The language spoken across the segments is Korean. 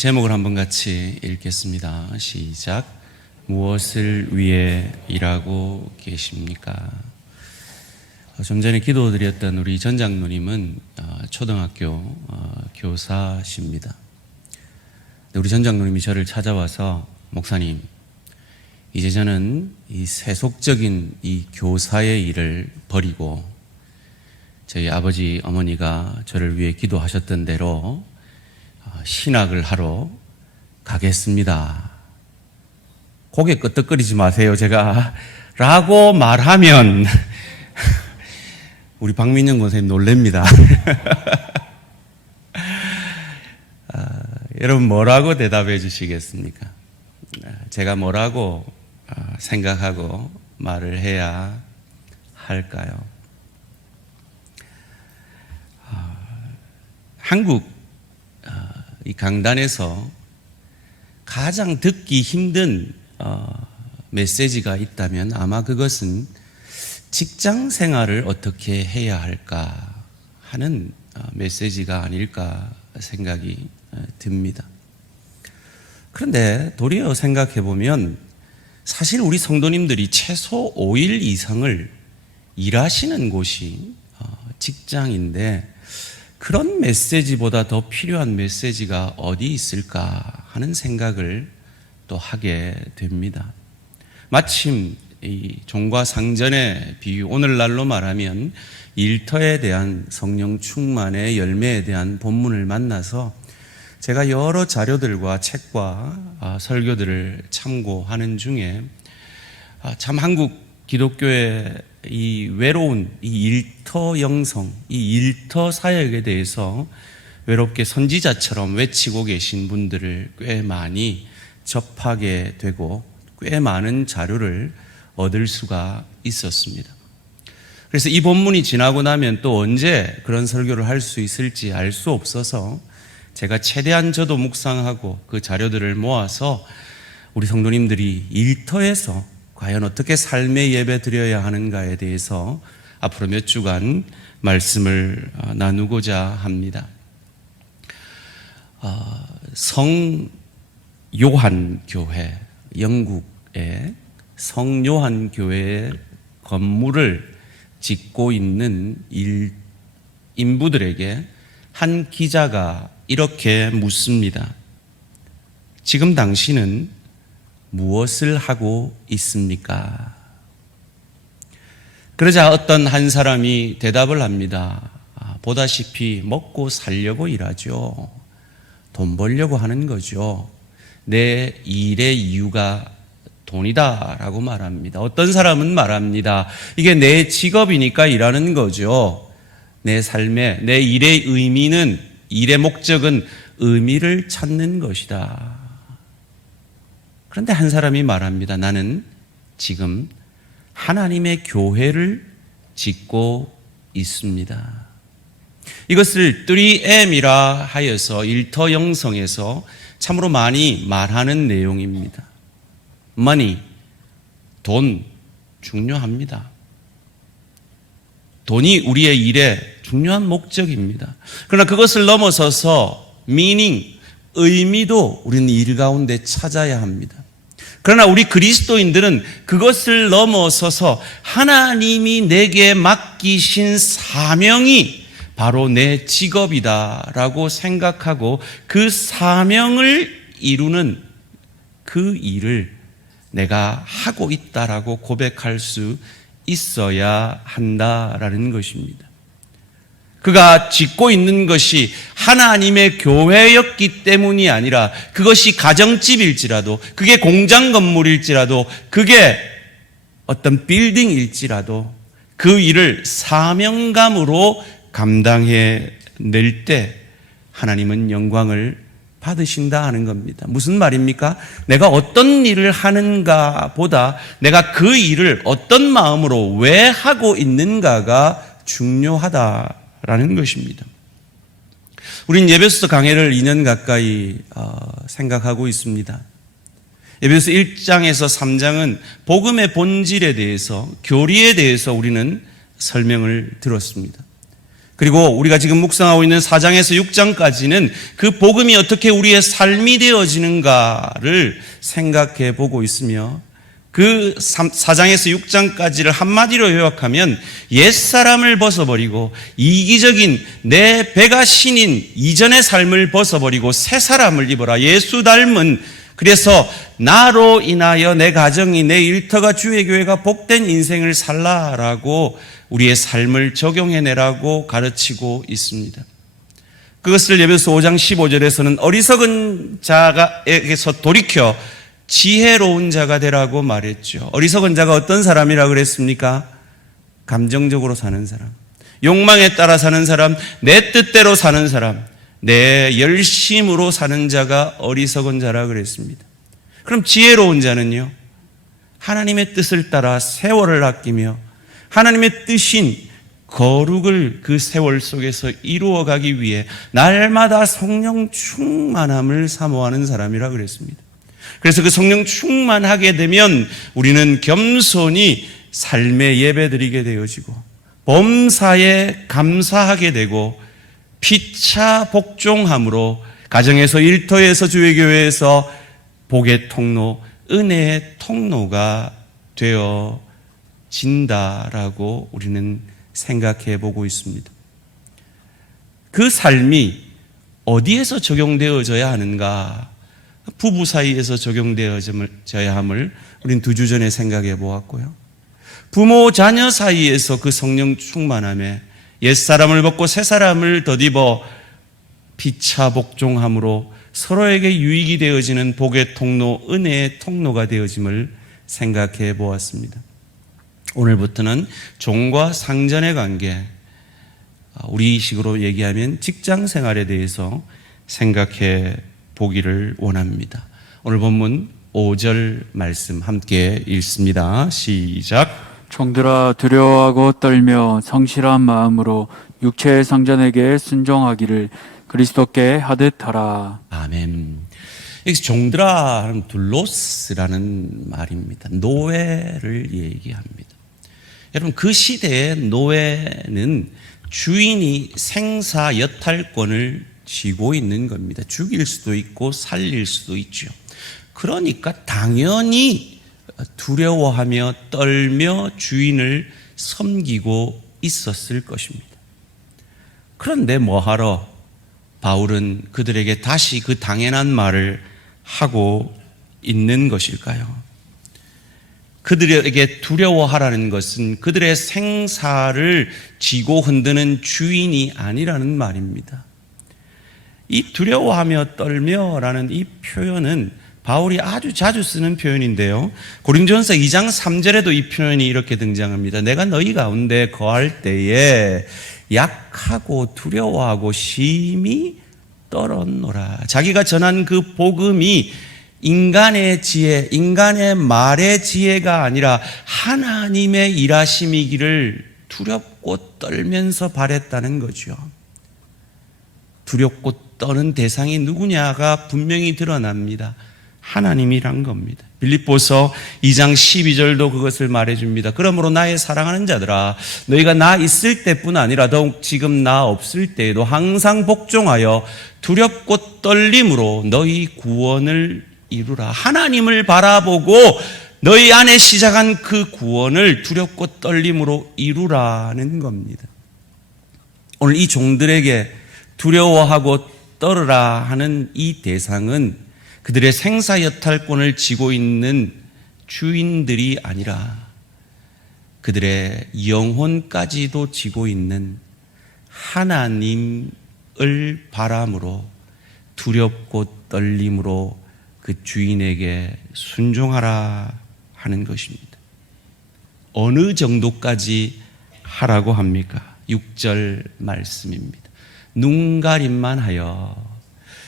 오늘 제목을 한번 같이 읽겠습니다. 시작. 무엇을 위해 일하고 계십니까? 좀 전에 기도드렸던 우리 전 장로님은 초등학교 교사십니다. 우리 전 장로님이 저를 찾아와서 목사님, 이제 저는 이 세속적인 이 교사의 일을 버리고 저희 아버지 어머니가 저를 위해 기도하셨던 대로 신학을 하러 가겠습니다. 고개 끄덕거리지 마세요, 제가 라고 말하면 우리 박민영 권사님 놀랍니다. 여러분 뭐라고 대답해 주시겠습니까? 제가 뭐라고 생각하고 말을 해야 할까요? 한국 이 강단에서 가장 듣기 힘든 메시지가 있다면 아마 그것은 직장 생활을 어떻게 해야 할까 하는 메시지가 아닐까 생각이 듭니다. 그런데 도리어 생각해 보면 사실 우리 성도님들이 최소 5일 이상을 일하시는 곳이 직장인데 그런 메시지보다 더 필요한 메시지가 어디 있을까 하는 생각을 또 하게 됩니다. 마침 이 종과 상전의 비유, 오늘날로 말하면 일터에 대한 성령 충만의 열매에 대한 본문을 만나서 제가 여러 자료들과 책과 설교들을 참고하는 중에 참 한국 기독교의 이 외로운 이 일터 영성, 이 일터 사역에 대해서 외롭게 선지자처럼 외치고 계신 분들을 꽤 많이 접하게 되고 꽤 많은 자료를 얻을 수가 있었습니다. 그래서 이 본문이 지나고 나면 또 언제 그런 설교를 할 수 있을지 알 수 없어서 제가 최대한 저도 묵상하고 그 자료들을 모아서 우리 성도님들이 일터에서 과연 어떻게 삶의 예배 드려야 하는가에 대해서 앞으로 몇 주간 말씀을 나누고자 합니다. 성요한교회, 영국의 성요한교회의 건물을 짓고 있는 인부들에게 한 기자가 이렇게 묻습니다. 지금 당신은 무엇을 하고 있습니까? 그러자 어떤 한 사람이 대답을 합니다. 보다시피 먹고 살려고 일하죠. 돈 벌려고 하는 거죠. 내 일의 이유가 돈이다 라고 말합니다. 어떤 사람은 말합니다. 이게 내 직업이니까 일하는 거죠. 내 삶의, 내 일의 의미는, 일의 목적은 의미를 찾는 것이다. 그런데 한 사람이 말합니다. 나는 지금 하나님의 교회를 짓고 있습니다. 이것을 3M이라 하여서 일터 영성에서 참으로 많이 말하는 내용입니다. money, 돈 중요합니다. 돈이 우리의 일의 중요한 목적입니다. 그러나 그것을 넘어서서 meaning, 의미도 우리는 일 가운데 찾아야 합니다. 그러나 우리 그리스도인들은 그것을 넘어서서 하나님이 내게 맡기신 사명이 바로 내 직업이다라고 생각하고 그 사명을 이루는 그 일을 내가 하고 있다라고 고백할 수 있어야 한다라는 것입니다. 그가 짓고 있는 것이 하나님의 교회였기 때문이 아니라 그것이 가정집일지라도 그게 공장 건물일지라도 그게 어떤 빌딩일지라도 그 일을 사명감으로 감당해 낼 때 하나님은 영광을 받으신다 하는 겁니다. 무슨 말입니까? 내가 어떤 일을 하는가 보다 내가 그 일을 어떤 마음으로 왜 하고 있는가가 중요하다라는 것입니다. 우린 예배소서 강해를 2년 가까이 생각하고 있습니다. 예배소서 1장에서 3장은 복음의 본질에 대해서, 교리에 대해서 우리는 설명을 들었습니다. 그리고 우리가 지금 묵상하고 있는 4장에서 6장까지는 그 복음이 어떻게 우리의 삶이 되어지는가를 생각해 보고 있으며, 그 4장에서 6장까지를 한마디로 요약하면 옛사람을 벗어버리고 이기적인 내 배가 신인 이전의 삶을 벗어버리고 새 사람을 입어라. 예수 닮은, 그래서 나로 인하여 내 가정이, 내 일터가, 주의 교회가 복된 인생을 살라라고 우리의 삶을 적용해내라고 가르치고 있습니다. 그것을 에베소 5장 15절에서는 어리석은 자에게서 돌이켜 지혜로운 자가 되라고 말했죠. 어리석은 자가 어떤 사람이라고 그랬습니까? 감정적으로 사는 사람, 욕망에 따라 사는 사람, 내 뜻대로 사는 사람, 내 열심으로 사는 자가 어리석은 자라고 그랬습니다. 그럼 지혜로운 자는요? 하나님의 뜻을 따라 세월을 아끼며 하나님의 뜻인 거룩을 그 세월 속에서 이루어가기 위해 날마다 성령 충만함을 사모하는 사람이라고 그랬습니다. 그래서 그 성령 충만하게 되면 우리는 겸손히 삶에 예배드리게 되어지고 범사에 감사하게 되고 피차 복종함으로 가정에서, 일터에서, 주의교회에서 복의 통로, 은혜의 통로가 되어진다라고 우리는 생각해 보고 있습니다. 그 삶이 어디에서 적용되어져야 하는가? 부부 사이에서 적용되어져야 함을 우린 2주 전에 생각해 보았고요. 부모 자녀 사이에서 그 성령 충만함에 옛사람을 벗고 새사람을 덧입어 피차 복종함으로 서로에게 유익이 되어지는 복의 통로, 은혜의 통로가 되어짐을 생각해 보았습니다. 오늘부터는 종과 상전의 관계, 우리식으로 얘기하면 직장 생활에 대해서 생각해 보기를 원합니다. 오늘 본문 5절 말씀 함께 읽습니다. 시작. 종들아, 두려워하고 떨며 성실한 마음으로 육체의 상전에게 순종하기를 그리스도께 하듯 하라. 아멘. 여기서 종들아 하는 둘로스라는 말입니다. 노예를 얘기합니다. 여러분, 그 시대의 노예는 주인이 생사 여탈권을 쥐고 있는 겁니다. 죽일 수도 있고 살릴 수도 있죠. 그러니까 당연히 두려워하며 떨며 주인을 섬기고 있었을 것입니다. 그런데 뭐하러 바울은 그들에게 다시 그 당연한 말을 하고 있는 것일까요? 그들에게 두려워하라는 것은 그들의 생사를 쥐고 흔드는 주인이 아니라는 말입니다. 이 두려워하며 떨며라는 이 표현은 바울이 아주 자주 쓰는 표현인데요. 고린도전서 2장 3절에도 이 표현이 이렇게 등장합니다. 내가 너희 가운데 거할 때에 약하고 두려워하고 심히 떨었노라. 자기가 전한 그 복음이 인간의 지혜, 인간의 말의 지혜가 아니라 하나님의 일하심이기를 두렵고 떨면서 바랬다는 거죠. 두렵고 떠는 대상이 누구냐가 분명히 드러납니다. 하나님이란 겁니다. 빌립보서 2장 12절도 그것을 말해줍니다. 그러므로 나의 사랑하는 자들아, 너희가 나 있을 때뿐 아니라 더욱 지금 나 없을 때에도 항상 복종하여 두렵고 떨림으로 너희 구원을 이루라. 하나님을 바라보고 너희 안에 시작한 그 구원을 두렵고 떨림으로 이루라는 겁니다. 오늘 이 종들에게 두려워하고 떨으라 하는 이 대상은 그들의 생사여탈권을 쥐고 있는 주인들이 아니라 그들의 영혼까지도 쥐고 있는 하나님을 바람으로 두렵고 떨림으로 그 주인에게 순종하라 하는 것입니다. 어느 정도까지 하라고 합니까? 6절 말씀입니다. 눈가림만 하여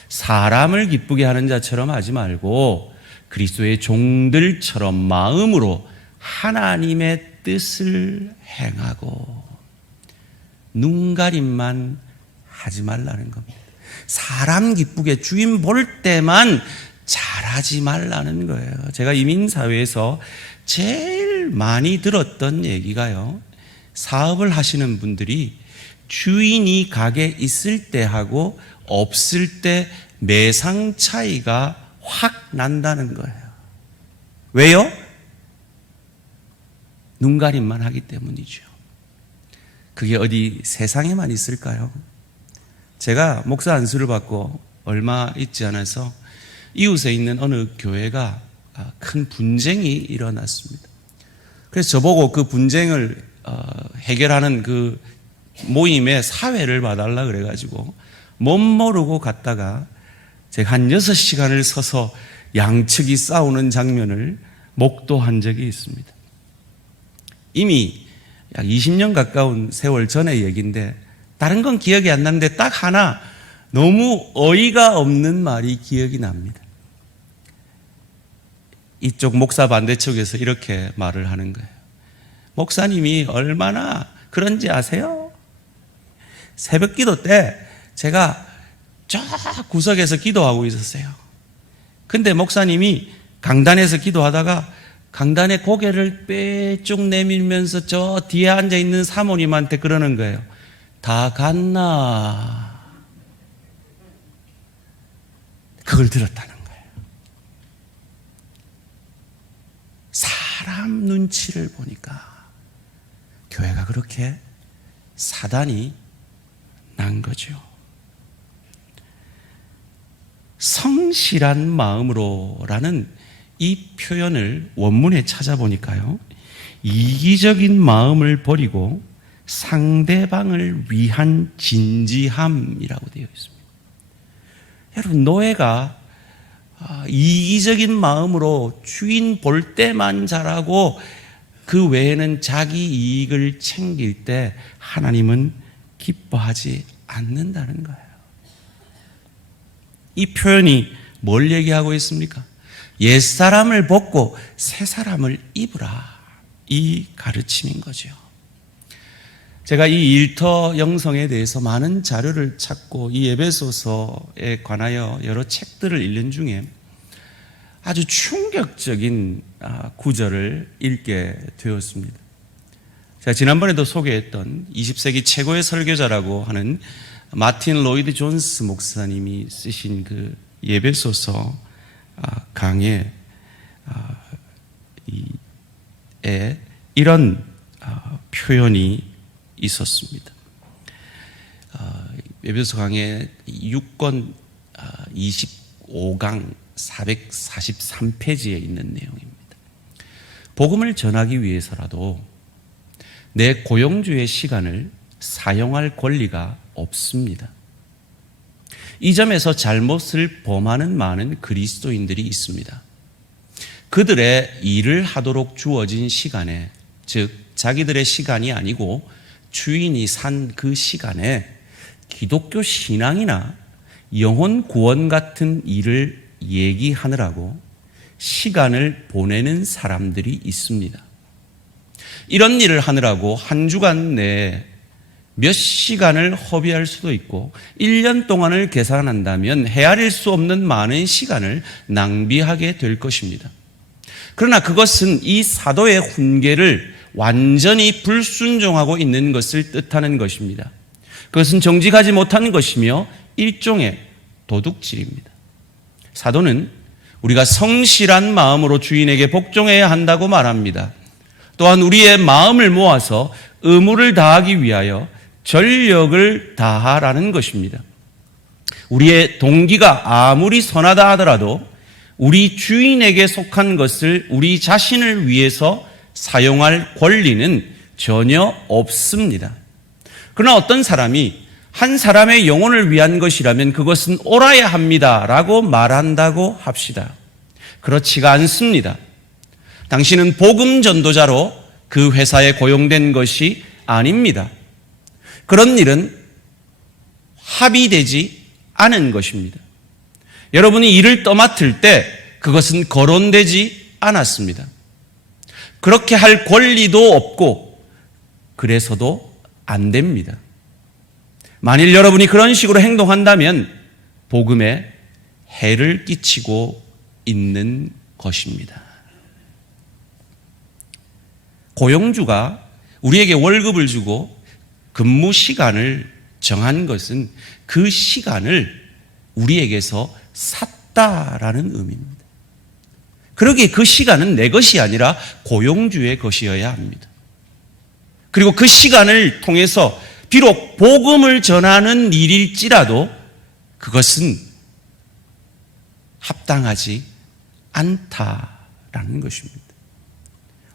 사람을 기쁘게 하는 자처럼 하지 말고 그리스도의 종들처럼 마음으로 하나님의 뜻을 행하고, 눈가림만 하지 말라는 겁니다. 사람 기쁘게 주인 볼 때만 잘하지 말라는 거예요. 제가 이민사회에서 제일 많이 들었던 얘기가요, 사업을 하시는 분들이 주인이 가게 있을 때하고 없을 때 매상 차이가 확 난다는 거예요. 왜요? 눈가림만 하기 때문이죠. 그게 어디 세상에만 있을까요? 제가 목사 안수를 받고 얼마 있지 않아서 이웃에 있는 어느 교회가 큰 분쟁이 일어났습니다. 그래서 저보고 그 분쟁을 해결하는 그 모임에 사회를 봐달라 그래가지고 못 모르고 갔다가 제가 한 6시간을 서서 양측이 싸우는 장면을 목도한 적이 있습니다. 이미 약 20년 가까운 세월 전의 얘기인데 다른 건 기억이 안 나는데 딱 하나 너무 어이가 없는 말이 기억이 납니다. 이쪽 목사 반대쪽에서 이렇게 말을 하는 거예요. 목사님이 얼마나 그런지 아세요? 새벽 기도 때 제가 저 구석에서 기도하고 있었어요. 근데 목사님이 강단에서 기도하다가 강단에 고개를 빼쭉 내밀면서 저 뒤에 앉아있는 사모님한테 그러는 거예요. 다 갔나? 그걸 들었다는 거예요. 사람 눈치를 보니까 교회가 그렇게 사단이 난 거죠. 성실한 마음으로라는 이 표현을 원문에 찾아보니까요, 이기적인 마음을 버리고 상대방을 위한 진지함이라고 되어 있습니다. 여러분, 노예가 이기적인 마음으로 주인 볼 때만 잘하고 그 외에는 자기 이익을 챙길 때 하나님은 기뻐하지 않는다는 거예요. 이 표현이 뭘 얘기하고 있습니까? 옛사람을 벗고 새사람을 입으라, 이 가르침인 거죠. 제가 이 일터 영성에 대해서 많은 자료를 찾고 이 에베소서에 관하여 여러 책들을 읽는 중에 아주 충격적인 구절을 읽게 되었습니다. 제가 지난번에도 소개했던 20세기 최고의 설교자라고 하는 마틴 로이드 존스 목사님이 쓰신 그 에베소서 강에 이런 표현이 있었습니다. 에베소서 강의 6권 25강 443페이지에 있는 내용입니다. 복음을 전하기 위해서라도 내 고용주의 시간을 사용할 권리가 없습니다. 이 점에서 잘못을 범하는 많은 그리스도인들이 있습니다. 그들의 일을 하도록 주어진 시간에, 즉 자기들의 시간이 아니고 주인이 산 그 시간에 기독교 신앙이나 영혼 구원 같은 일을 얘기하느라고 시간을 보내는 사람들이 있습니다. 이런 일을 하느라고 한 주간 내에 몇 시간을 허비할 수도 있고 1년 동안을 계산한다면 헤아릴 수 없는 많은 시간을 낭비하게 될 것입니다. 그러나 그것은 이 사도의 훈계를 완전히 불순종하고 있는 것을 뜻하는 것입니다. 그것은 정직하지 못한 것이며 일종의 도둑질입니다. 사도는 우리가 성실한 마음으로 주인에게 복종해야 한다고 말합니다. 또한 우리의 마음을 모아서 의무를 다하기 위하여 전력을 다하라는 것입니다. 우리의 동기가 아무리 선하다 하더라도 우리 주인에게 속한 것을 우리 자신을 위해서 사용할 권리는 전혀 없습니다. 그러나 어떤 사람이 한 사람의 영혼을 위한 것이라면 그것은 옳아야 합니다 라고 말한다고 합시다. 그렇지가 않습니다. 당신은 복음 전도자로 그 회사에 고용된 것이 아닙니다. 그런 일은 합의되지 않은 것입니다. 여러분이 일을 떠맡을 때 그것은 거론되지 않았습니다. 그렇게 할 권리도 없고 그래서도 안 됩니다. 만일 여러분이 그런 식으로 행동한다면 복음에 해를 끼치고 있는 것입니다. 고용주가 우리에게 월급을 주고 근무 시간을 정한 것은 그 시간을 우리에게서 샀다라는 의미입니다. 그러기에 그 시간은 내 것이 아니라 고용주의 것이어야 합니다. 그리고 그 시간을 통해서 비록 복음을 전하는 일일지라도 그것은 합당하지 않다라는 것입니다.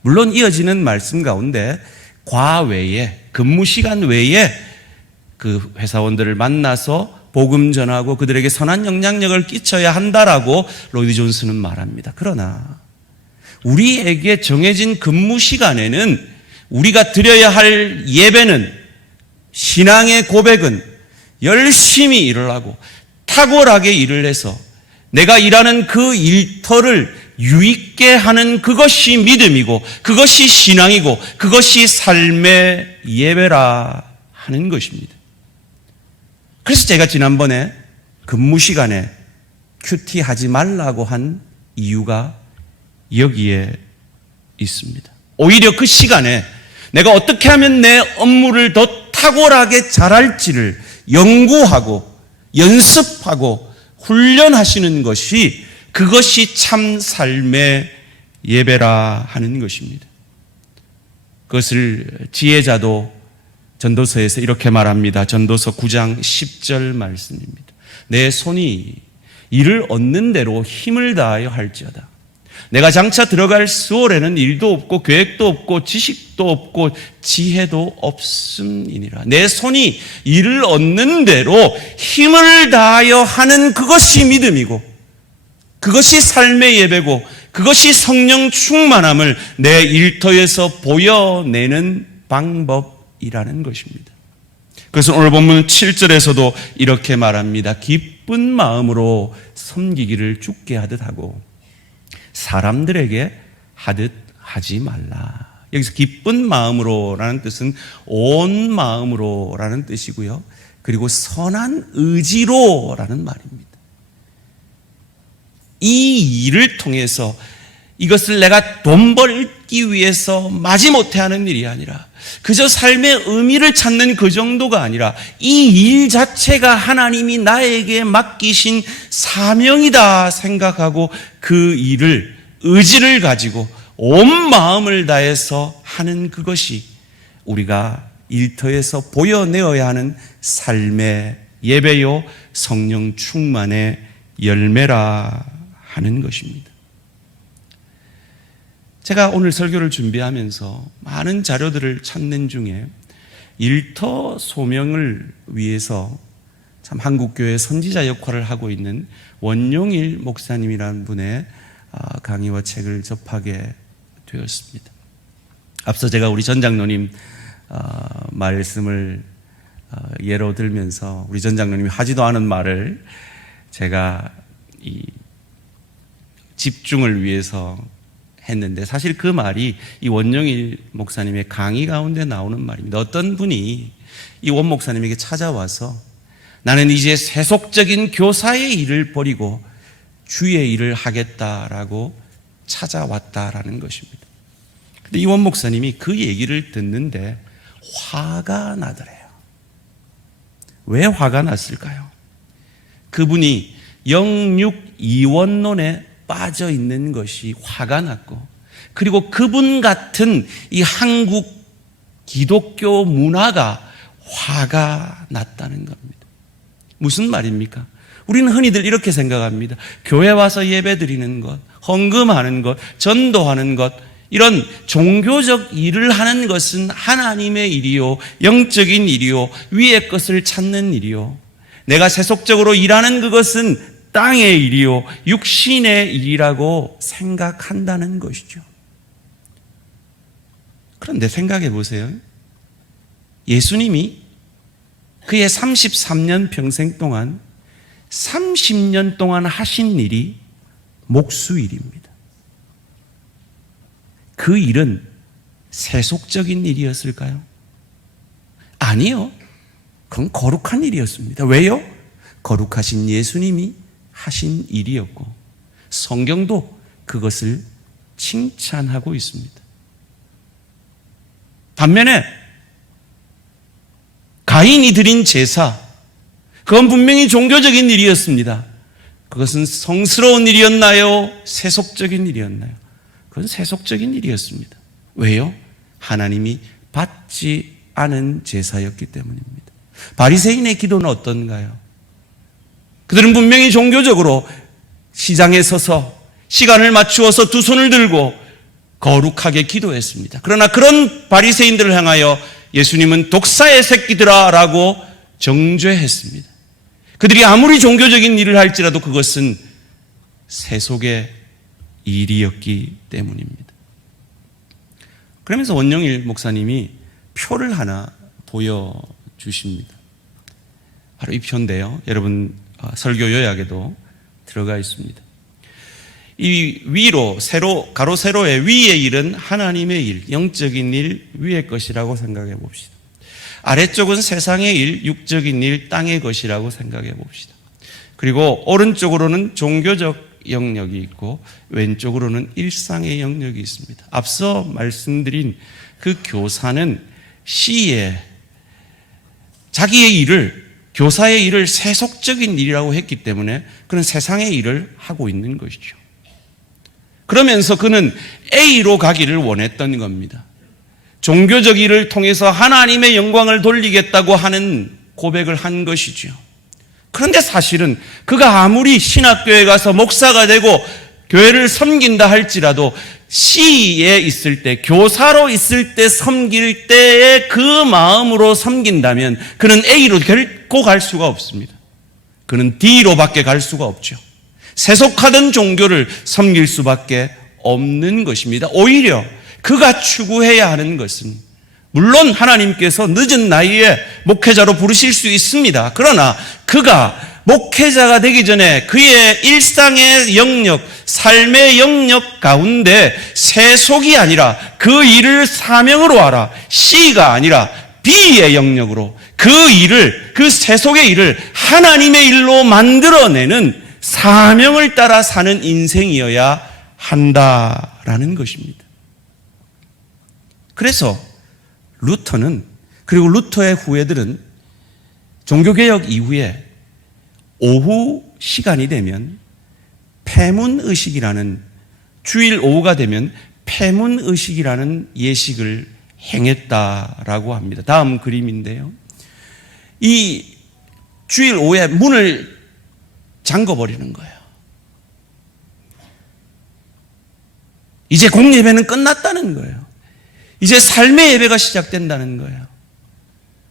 물론 이어지는 말씀 가운데 과외에, 근무 시간 외에 그 회사원들을 만나서 복음 전하고 그들에게 선한 영향력을 끼쳐야 한다라고 로이드 존스는 말합니다. 그러나 우리에게 정해진 근무 시간에는 우리가 드려야 할 예배는, 신앙의 고백은 열심히 일을 하고 탁월하게 일을 해서 내가 일하는 그 일터를 유익게 하는 그것이 믿음이고 그것이 신앙이고 그것이 삶의 예배라 하는 것입니다. 그래서 제가 지난번에 근무 시간에 큐티 하지 말라고 한 이유가 여기에 있습니다. 오히려 그 시간에 내가 어떻게 하면 내 업무를 더 탁월하게 잘할지를 연구하고 연습하고 훈련하시는 것이, 그것이 참 삶의 예배라 하는 것입니다. 그것을 지혜자도 전도서에서 이렇게 말합니다. 전도서 9장 10절 말씀입니다. 내 손이 이를 얻는 대로 힘을 다하여 할지어다. 내가 장차 들어갈 수월에는 일도 없고 계획도 없고 지식도 없고 지혜도 없음이니라. 내 손이 이를 얻는 대로 힘을 다하여 하는 그것이 믿음이고 그것이 삶의 예배고 그것이 성령 충만함을 내 일터에서 보여내는 방법이라는 것입니다. 그래서 오늘 본문 7절에서도 이렇게 말합니다. 기쁜 마음으로 섬기기를 주께 하듯 하고 사람들에게 하듯 하지 말라. 여기서 기쁜 마음으로라는 뜻은 온 마음으로라는 뜻이고요. 그리고 선한 의지로라는 말입니다. 이 일을 통해서 이것을 내가 돈 벌기 위해서 마지못해 하는 일이 아니라 그저 삶의 의미를 찾는 그 정도가 아니라 이 일 자체가 하나님이 나에게 맡기신 사명이다 생각하고 그 일을, 의지를 가지고 온 마음을 다해서 하는 그것이 우리가 일터에서 보여내어야 하는 삶의 예배요 성령 충만의 열매라 하는 것입니다. 제가 오늘 설교를 준비하면서 많은 자료들을 찾는 중에 일터 소명을 위해서 참 한국교회 선지자 역할을 하고 있는 원용일 목사님이라는 분의 강의와 책을 접하게 되었습니다. 앞서 제가 우리 전 장로님 말씀을 예로 들면서 우리 전 장로님이 하지도 않은 말을 제가 이 집중을 위해서 했는데 사실 그 말이 이 원영일 목사님의 강의 가운데 나오는 말입니다. 어떤 분이 이 원 목사님에게 찾아와서 나는 이제 세속적인 교사의 일을 버리고 주의 일을 하겠다라고 찾아왔다라는 것입니다. 근데 이 원 목사님이 그 얘기를 듣는데 화가 나더래요. 왜 화가 났을까요? 그분이 영육이원론에 빠져 있는 것이 화가 났고, 그리고 그분 같은 이 한국 기독교 문화가 화가 났다는 겁니다. 무슨 말입니까? 우리는 흔히들 이렇게 생각합니다. 교회 와서 예배 드리는 것, 헌금하는 것, 전도하는 것, 이런 종교적 일을 하는 것은 하나님의 일이요, 영적인 일이요, 위의 것을 찾는 일이요, 내가 세속적으로 일하는 그것은 땅의 일이요, 육신의 일이라고 생각한다는 것이죠. 그런데 생각해 보세요. 예수님이 그의 33년 평생 동안 30년 동안 하신 일이 목수일입니다. 그 일은 세속적인 일이었을까요? 아니요. 그건 거룩한 일이었습니다. 왜요? 거룩하신 예수님이 하신 일이었고 성경도 그것을 칭찬하고 있습니다. 반면에 가인이 드린 제사, 그건 분명히 종교적인 일이었습니다. 그것은 성스러운 일이었나요? 세속적인 일이었나요? 그건 세속적인 일이었습니다. 왜요? 하나님이 받지 않은 제사였기 때문입니다. 바리새인의 기도는 어떤가요? 그들은 분명히 종교적으로 시장에 서서 시간을 맞추어서 두 손을 들고 거룩하게 기도했습니다. 그러나 그런 바리새인들을 향하여 예수님은 독사의 새끼들아 라고 정죄했습니다. 그들이 아무리 종교적인 일을 할지라도 그것은 세속의 일이었기 때문입니다. 그러면서 원영일 목사님이 표를 하나 보여주십니다. 바로 이 표인데요. 여러분 설교 요약에도 들어가 있습니다. 이 위로 세로 가로 세로의 위의 일은 하나님의 일, 영적인 일, 위의 것이라고 생각해 봅시다. 아래쪽은 세상의 일, 육적인 일, 땅의 것이라고 생각해 봅시다. 그리고 오른쪽으로는 종교적 영역이 있고 왼쪽으로는 일상의 영역이 있습니다. 앞서 말씀드린 그 교사는 시에 자기의 일을, 교사의 일을 세속적인 일이라고 했기 때문에 그는 세상의 일을 하고 있는 것이죠. 그러면서 그는 A로 가기를 원했던 겁니다. 종교적 일을 통해서 하나님의 영광을 돌리겠다고 하는 고백을 한 것이죠. 그런데 사실은 그가 아무리 신학교에 가서 목사가 되고 교회를 섬긴다 할지라도 시에 있을 때, 교사로 있을 때 섬길 때의 그 마음으로 섬긴다면 그는 A로 결코 갈 수가 없습니다. 그는 D로밖에 갈 수가 없죠. 세속화된 종교를 섬길 수밖에 없는 것입니다. 오히려 그가 추구해야 하는 것은, 물론 하나님께서 늦은 나이에 목회자로 부르실 수 있습니다. 그러나 그가 목회자가 되기 전에 그의 일상의 영역, 삶의 영역 가운데 세속이 아니라 그 일을 사명으로 하라, C가 아니라 B의 영역으로 그 일을, 그 세속의 일을 하나님의 일로 만들어내는 사명을 따라 사는 인생이어야 한다라는 것입니다. 그래서 루터는, 그리고 루터의 후예들은 종교개혁 이후에 오후 시간이 되면 폐문의식이라는, 주일 오후가 되면 폐문의식이라는 예식을 행했다라고 합니다. 다음 그림인데요. 이 주일 오후에 문을 잠궈버리는 거예요. 이제 공예배는 끝났다는 거예요. 이제 삶의 예배가 시작된다는 거예요.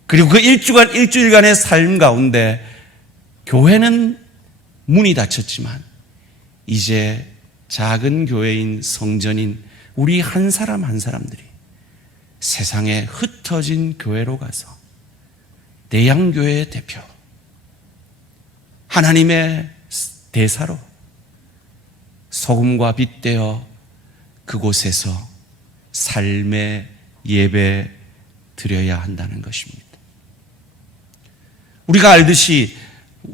그리고 그 일주일간의 삶 가운데 교회는 문이 닫혔지만 이제 작은 교회인 성전인 우리 한 사람 한 사람들이 세상에 흩어진 교회로 가서 대양교회의 대표, 하나님의 대사로 소금과 빛 되어 그곳에서 삶의 예배 드려야 한다는 것입니다. 우리가 알듯이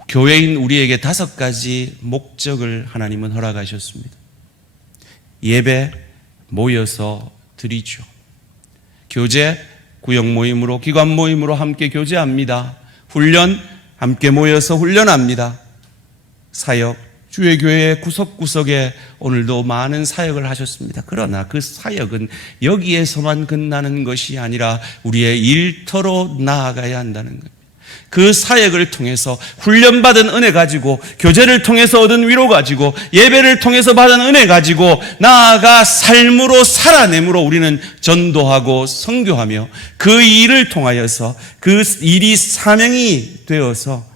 교회인 우리에게 5가지 목적을 하나님은 허락하셨습니다. 예배, 모여서 드리죠. 교제, 구역 모임으로, 기관 모임으로 함께 교제합니다. 훈련, 함께 모여서 훈련합니다. 사역, 주의 교회 구석구석에 오늘도 많은 사역을 하셨습니다. 그러나 그 사역은 여기에서만 끝나는 것이 아니라 우리의 일터로 나아가야 한다는 겁니다. 그 사역을 통해서 훈련받은 은혜 가지고, 교제를 통해서 얻은 위로 가지고, 예배를 통해서 받은 은혜 가지고 나아가 삶으로 살아내므로 우리는 전도하고 선교하며 그 일을 통하여서 그 일이 사명이 되어서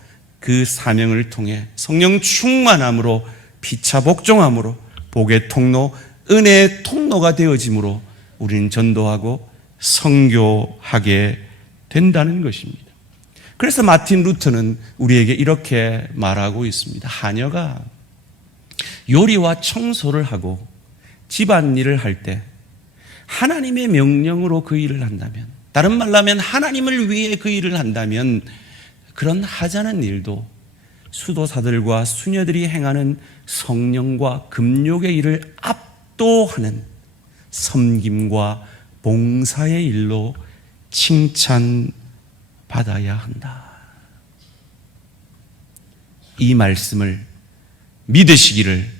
그 사명을 통해 성령 충만함으로, 피차 복종함으로 복의 통로, 은혜의 통로가 되어짐으로 우리는 전도하고 선교하게 된다는 것입니다. 그래서 마틴 루터는 우리에게 이렇게 말하고 있습니다. 하녀가 요리와 청소를 하고 집안일을 할 때 하나님의 명령으로 그 일을 한다면, 다른 말로 하면 하나님을 위해 그 일을 한다면, 그런 하자는 일도 수도사들과 수녀들이 행하는 성령과 금욕의 일을 압도하는 섬김과 봉사의 일로 칭찬받는다는 받아야 한다. 이 말씀을 믿으시기를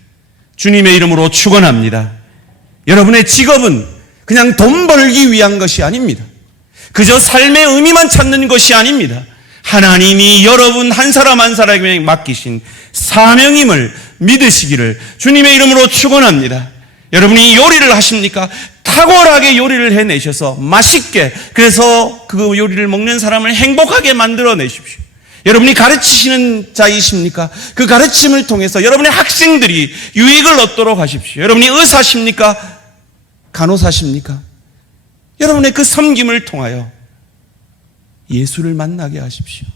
주님의 이름으로 축원합니다. 여러분의 직업은 그냥 돈 벌기 위한 것이 아닙니다. 그저 삶의 의미만 찾는 것이 아닙니다. 하나님이 여러분 한 사람 한 사람에게 맡기신 사명임을 믿으시기를 주님의 이름으로 축원합니다. 여러분이 요리를 하십니까? 탁월하게 요리를 해내셔서 맛있게, 그래서 그 요리를 먹는 사람을 행복하게 만들어내십시오. 여러분이 가르치시는 자이십니까? 그 가르침을 통해서 여러분의 학생들이 유익을 얻도록 하십시오. 여러분이 의사십니까? 간호사십니까? 여러분의 그 섬김을 통하여 예수를 만나게 하십시오.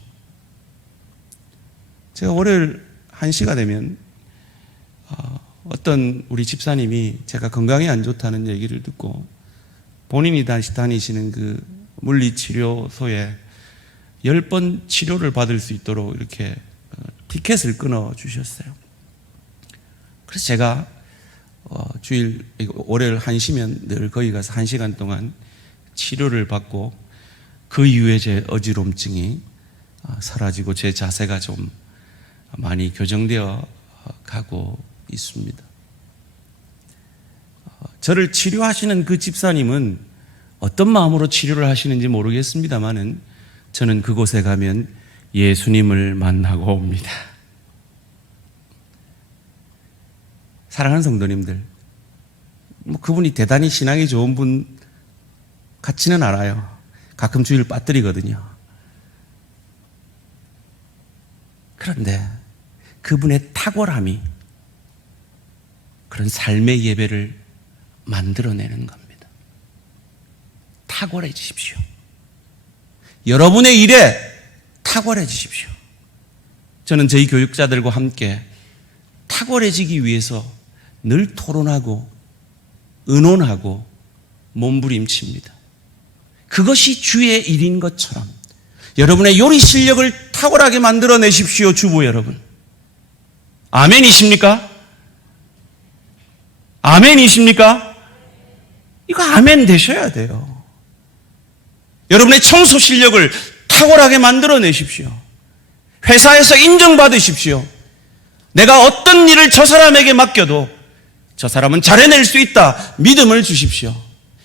제가 월요일 1시가 되면 어떤 우리 집사님이 제가 건강이 안 좋다는 얘기를 듣고 본인이 다니시는 그 물리치료소에 10번 치료를 받을 수 있도록 이렇게 티켓을 끊어 주셨어요. 그래서 제가 주일 월요일 1시면 늘 거기 가서 1시간 동안 치료를 받고 그 이후에 제 어지럼증이 사라지고 제 자세가 좀 많이 교정되어 가고 있습니다. 저를 치료하시는 그 집사님은 어떤 마음으로 치료를 하시는지 모르겠습니다만은 저는 그곳에 가면 예수님을 만나고 옵니다. 사랑하는 성도님들, 그분이 대단히 신앙이 좋은 분 같지는 않아요. 가끔 주의를 빠뜨리거든요. 그런데 그분의 탁월함이 그런 삶의 예배를 만들어내는 겁니다. 탁월해지십시오. 여러분의 일에 탁월해지십시오. 저는 저희 교육자들과 함께 탁월해지기 위해서 늘 토론하고 의논하고 몸부림칩니다. 그것이 주의 일인 것처럼 여러분의 요리 실력을 탁월하게 만들어내십시오, 주부 여러분. 아멘이십니까? 아멘이십니까? 이거 아멘 되셔야 돼요. 여러분의 청소 실력을 탁월하게 만들어내십시오. 회사에서 인정받으십시오. 내가 어떤 일을 저 사람에게 맡겨도 저 사람은 잘해낼 수 있다. 믿음을 주십시오.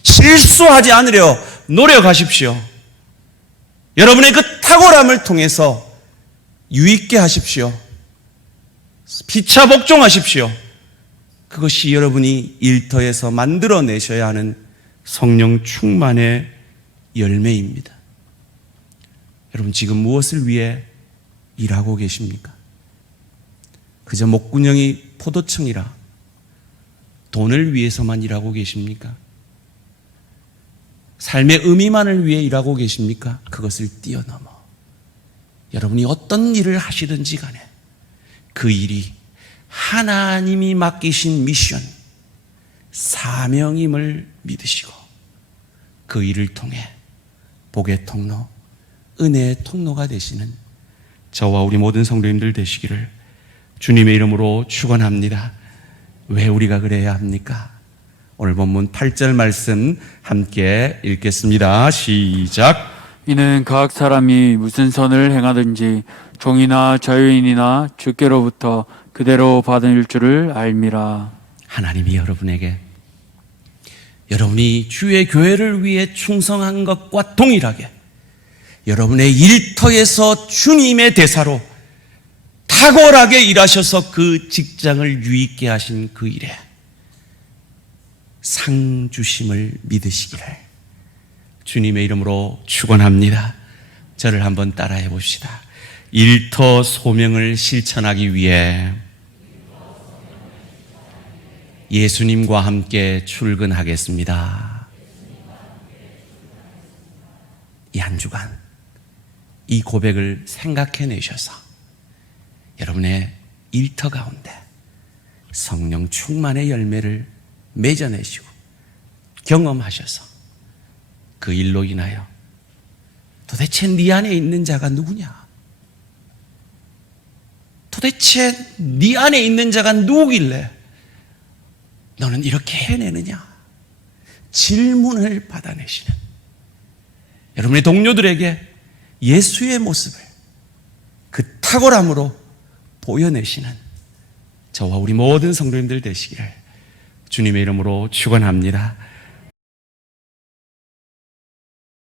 실수하지 않으려 노력하십시오. 여러분의 그 탁월함을 통해서 유익게 하십시오. 피차 복종하십시오. 그것이 여러분이 일터에서 만들어내셔야 하는 성령 충만의 열매입니다. 여러분 지금 무엇을 위해 일하고 계십니까? 그저 목구멍이 포도청이라 돈을 위해서만 일하고 계십니까? 삶의 의미만을 위해 일하고 계십니까? 그것을 뛰어넘어 여러분이 어떤 일을 하시든지 간에 그 일이 하나님이 맡기신 미션, 사명임을 믿으시고 그 일을 통해 복의 통로, 은혜의 통로가 되시는 저와 우리 모든 성도님들 되시기를 주님의 이름으로 축원합니다. 왜 우리가 그래야 합니까? 오늘 본문 8절 말씀 함께 읽겠습니다. 시작. 이는 각 사람이 무슨 선을 행하든지 종이나 자유인이나 주께로부터 그대로 받을 줄을 알미라. 하나님이 여러분에게 여러분이 주의 교회를 위해 충성한 것과 동일하게 여러분의 일터에서 주님의 대사로 탁월하게 일하셔서 그 직장을 유익게 하신 그 일에 상 주심을 믿으시기를 주님의 이름으로 축원합니다. 저를 한번 따라해 봅시다. 일터 소명을 실천하기 위해 예수님과 함께 출근하겠습니다. 이 한 주간 이 고백을 생각해내셔서 여러분의 일터 가운데 성령 충만의 열매를 맺어내시고 경험하셔서 그 일로 인하여 도대체 네 안에 있는 자가 누구냐? 도대체 네 안에 있는 자가 누구길래 너는 이렇게 해내느냐? 질문을 받아내시는 여러분의 동료들에게 예수의 모습을 그 탁월함으로 보여내시는 저와 우리 모든 성도님들 되시기를 주님의 이름으로 축원합니다.